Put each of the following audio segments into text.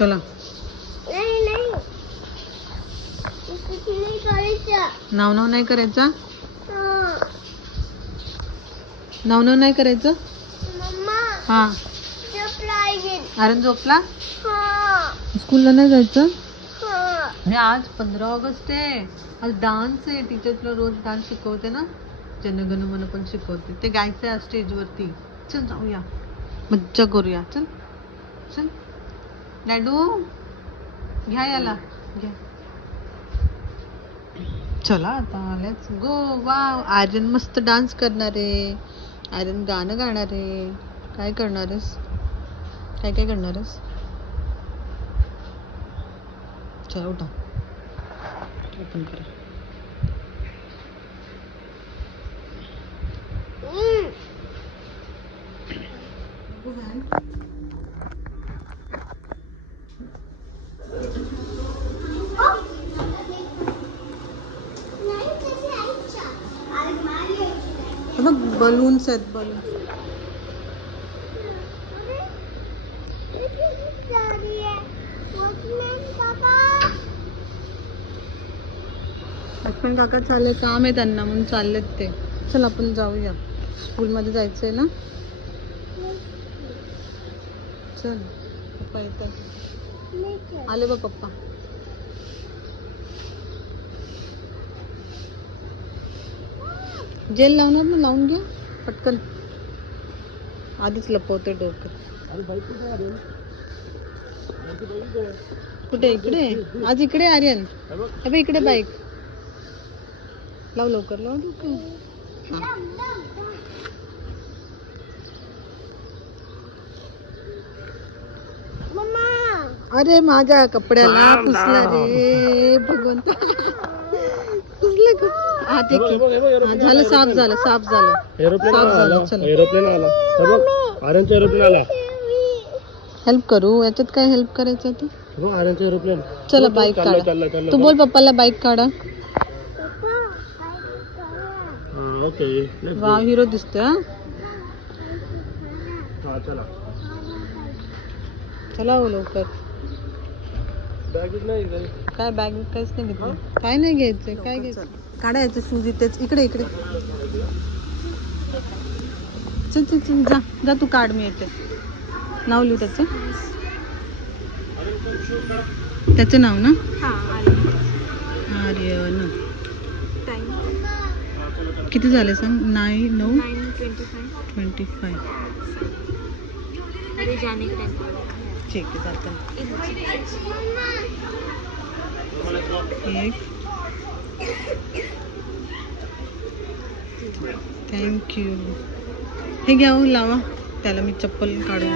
चला. नाव नाव नाही करायचं. नाव नाव नाही करायचं. हा. आर्यन झोपला. स्कूलला नाही जायचं. अरे आज 15 ऑगस्ट आहे. आज डान्स आहे. टीचर तुला रोज डान्स शिकवते ना. जनगण मन पण शिकवते. ते गायचं आहे स्टेजवरती. चल जाऊया, मज्जा करूया. चल चल डॅडू, घ्या याला, घ्या. चला आता लेट्स गो. वाव, आर्यन मस्त डान्स करणार आहे. आर्यन गाणं गाणार आहे. काय करणार आहेस? काय काय करणार आहेस? चला उठा, ओपन करा. बघ बलून्स आहेत, बलून. लक्ष्मण काका चालले, काम आहे त्यांना म्हणून चाललेत ते. चल आपण जाऊया, स्कूलमध्ये जायचं आहे ना. चल पप्पा येतात. आले बघ पप्पा. जेल लावणार ना, लावून घ्या पटकन. आधीच लपवते डोकं. कुठे? इकडे. आज इकडे आर्यन. अबे इकडे बाईक लाव, लवकर लाव डोकं. अरे माझ्या कपड्याला पुसला रे भगवंत. पुसले का? हा ठीक आहे, झालं. साफ झालं, साफ झालं. एरोप्लेन आला. आर्यनचा एरोप्लेन आला. हेल्प करू याच्यात? काय हेल्प करायचं ते? आर्यनचा एरोप्लेन. चला बाईक काढा. तू बोल पप्पाला बाईक काढा. वा, हिरो दिसतोय. चला चला हो लवकर. काय बॅग काहीच नाही घेतलं. काय नाही घ्यायचं. काय घ्यायचं? काढायचं शूज इथेच. इकडे इकडे. चल चल चल, जा जा तू काढ, मी येते. नाव लिहू त्याचं. त्याचं नाव ना, आर्यन. किती झाले सांग? 9:25. ठीक आहे, जातं. थँक्यू. हे घ्या हो, लावा त्याला. मी चप्पल काढून.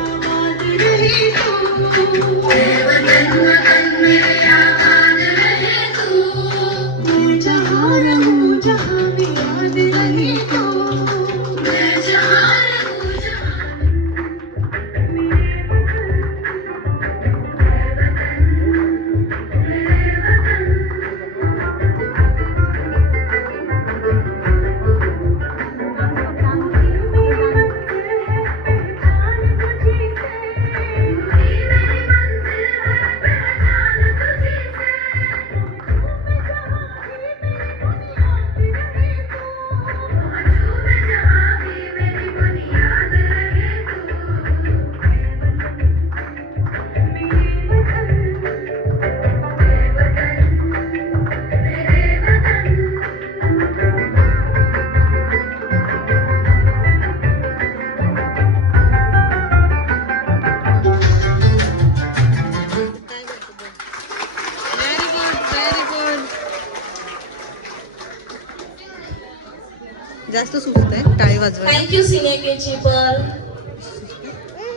जास्त सुचत आहे टाळी वाजवायला. Thank you, senior KG people.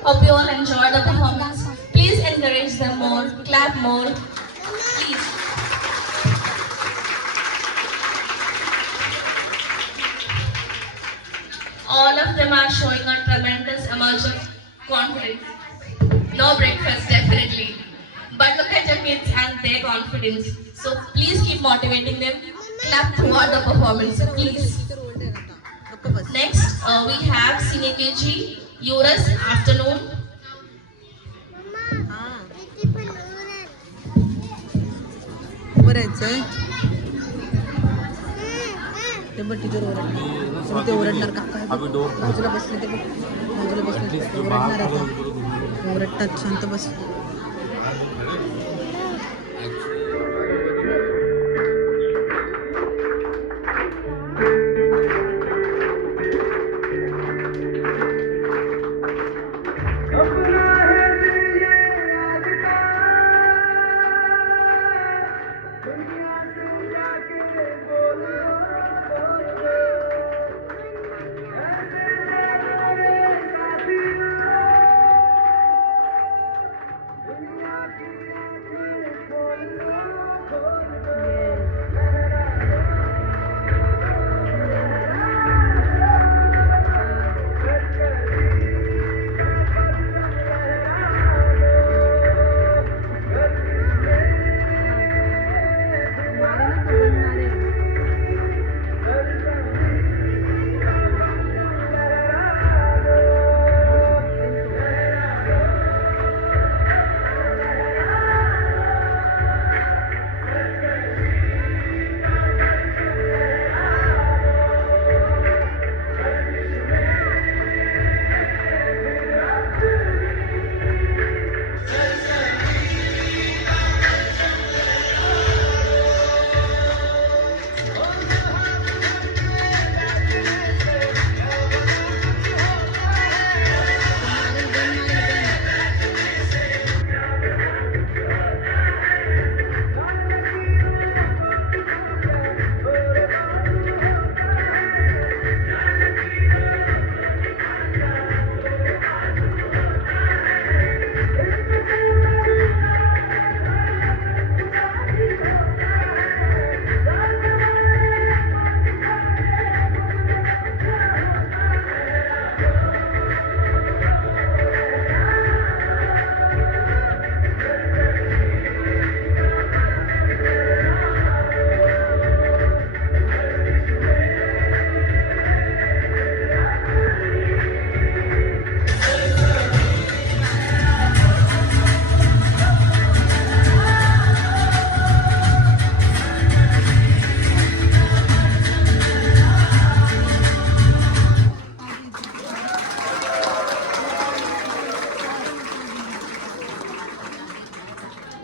Hope you all enjoyed the performance. Please encourage them more, clap more. Please. All of them are showing a tremendous amount of confidence. No breakfast, definitely. But look at your kids and their confidence. So please keep motivating them. Clap throughout the performance, please. Next, we have Senior KG, Eurus, afternoon. खायचंय. ते बघ टीचर ओरडणार, ते ओरडणार. काका बाजूला बसले, ते बघ बाजूला बसले, ते ओरडणार आता. ओरडतात. शांत बस.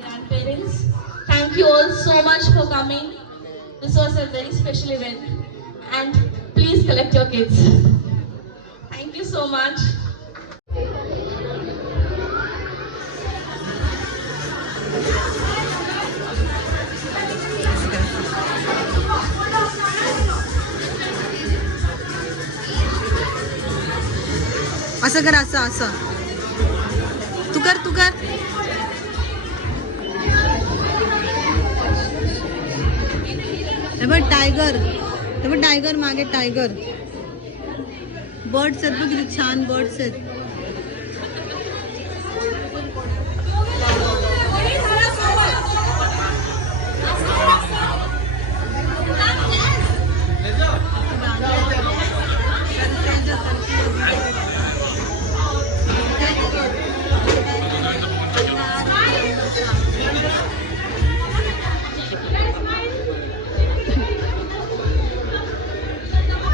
Grandparents, thank you all so much for coming. This was a very special event, and please collect your kids. Thank you so much. असं कर, असं असं तू कर, तू कर. हे बघ टायगर, हे बघ टायगर, मागे टायगर. बर्ड्स आहेत बघ, किती छान बर्ड्स आहेत.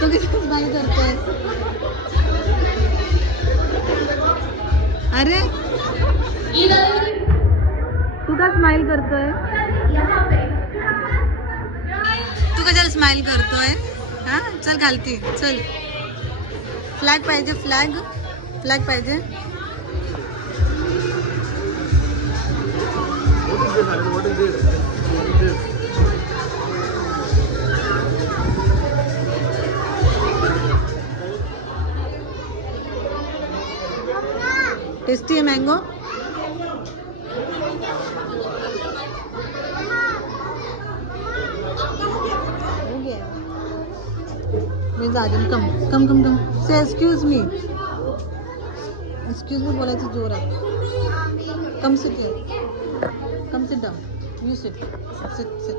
तू किती स्माइल करतोय? अरे तू का स्माइल करतोय? तू कशाला स्माइल करतोय? हा चल घालती, चल. फ्लॅग पाहिजे, फ्लॅग, फ्लॅग पाहिजे. टेस्टी है मैंगो. कम कम कम कम से एक्सक्यूज मी बोलायचं जोरात. Come sit here, come sit down, you sit, sit sit.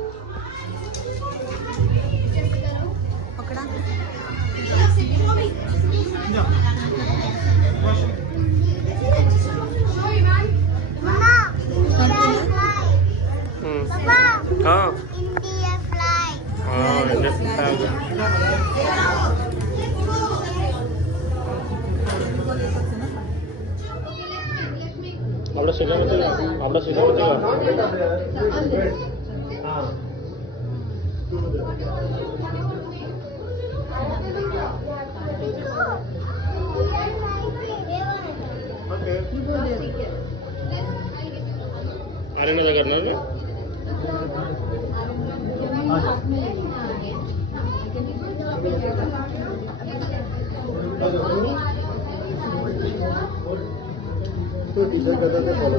पकड़ा. हाँ आपल्या शेतामध्ये आर्यनला करणार ना. तो टीचर करता ते फॉलो.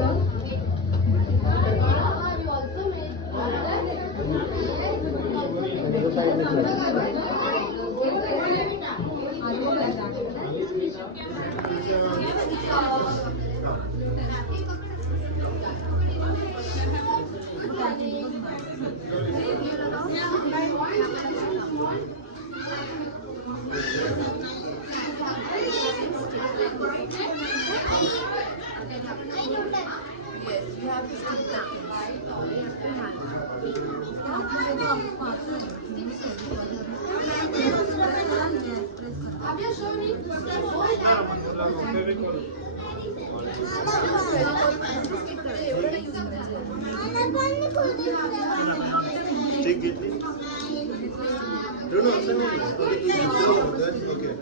Stick घेतली. No, असं नाही. Okay.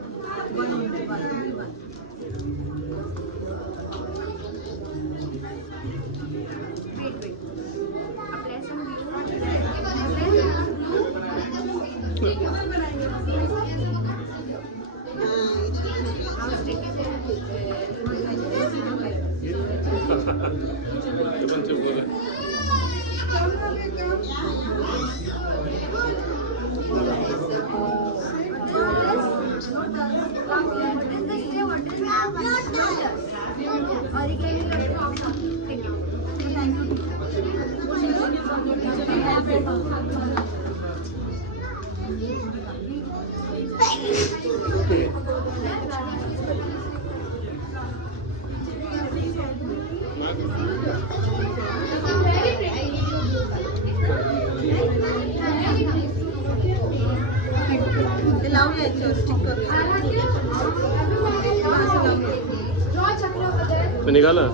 निघाला.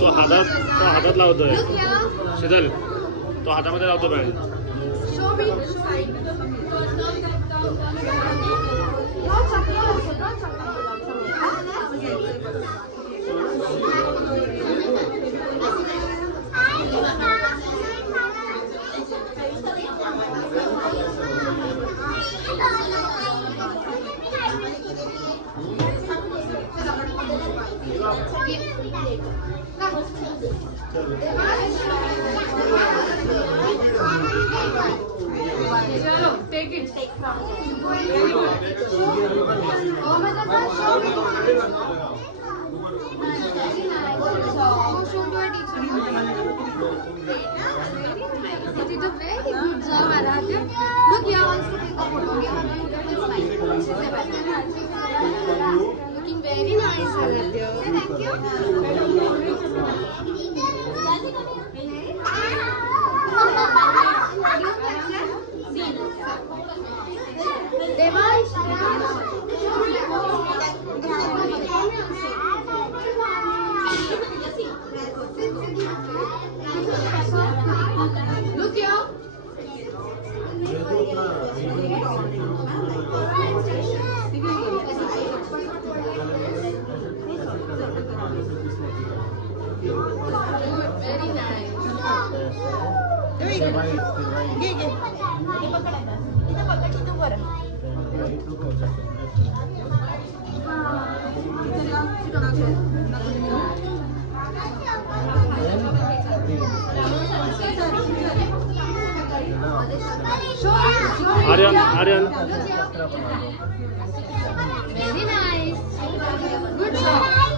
तो हातात लावतोय शीतल. तो हातामध्ये लावतो band. Take it. Looking very nice, Aradhya. Thank you. Look here. Very nice. Aryan Aryan Very nice. Good job.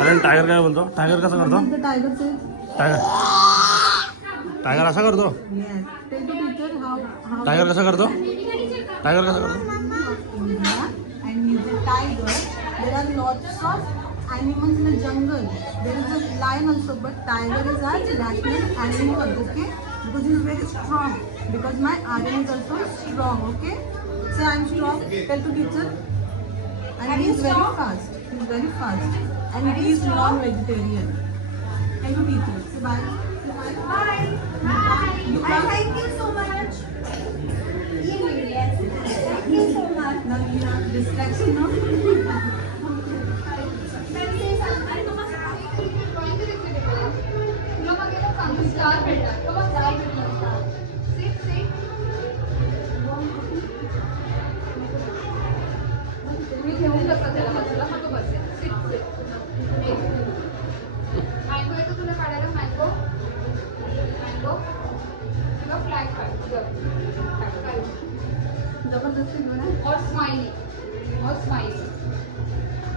अरे टायगर काय बोलतो? टायगर कसा करतो? टायगर टायगर असा करतो? टायगर कसा करतो? टायगर कसा करतो? And he's a tiger. There are lots of animals in the jungle. There is a lion also, but tiger is our national animal, okay? Because he is very strong. Because my iron is also strong, okay? Say I'm strong. Tell to teacher. And he is very fast. He is very fast. And he is non-vegetarian. Tell to teacher. Say bye. Say bye. Bye. Bye. Thank you so much. Thank you so much. Now you have distraction, no? जबरदस्ती और स्माइली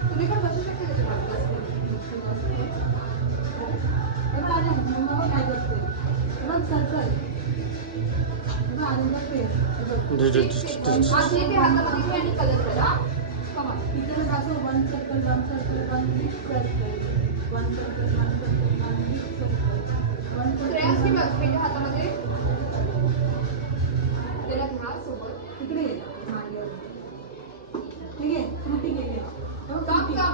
तुम्ही पण बसू शकते काय करते सर्कल हातामध्ये कलर करा इकडे असं वन सर्कल हातामध्ये त्याला घ्या सोबत तिकडे ठीक आहे कृती गेले काम काम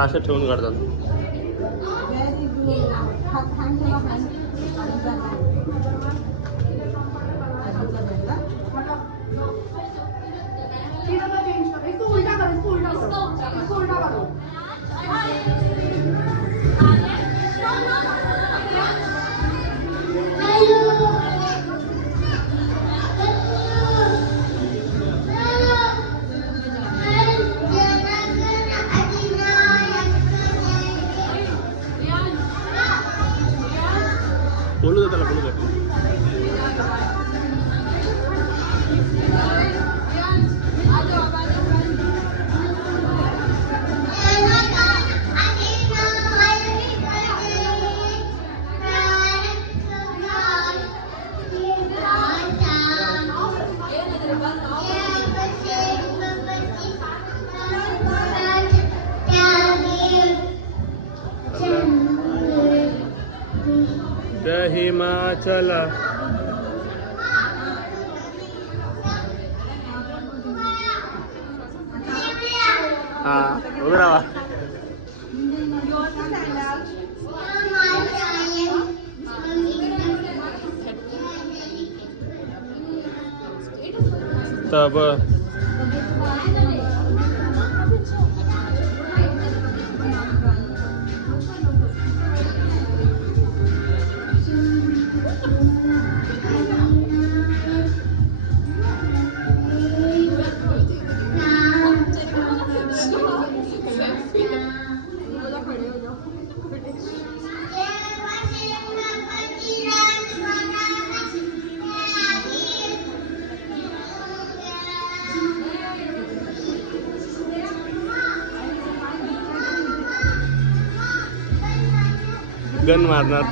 असे ठेवून काढतात. बोलू दे त्याला बोलू दे. हिमाचल हा उभं राहा. तब गन मारणार.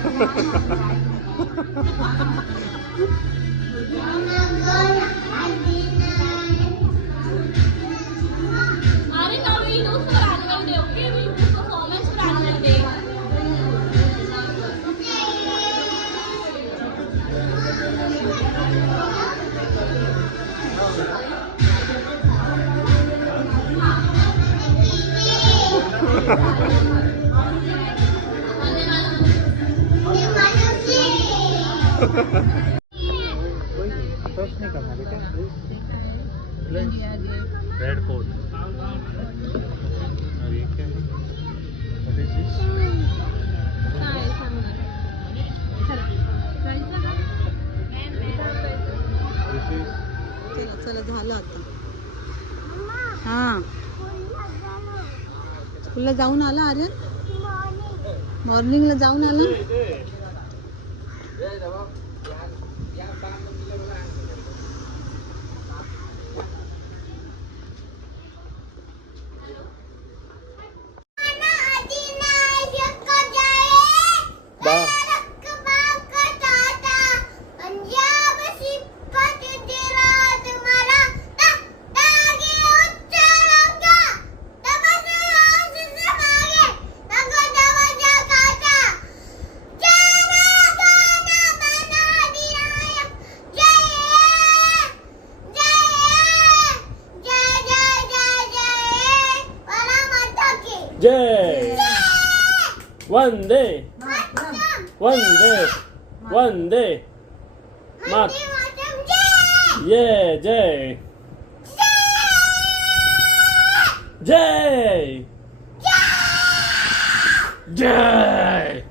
रेड कोट अरे क्या है? What is this? This is चला चला झालं आता. हा स्कूलला जाऊन आला आर्यन? मॉर्निंगला जाऊन आला? बा जय वंदे वंदे वंदे मात ये जय जय जय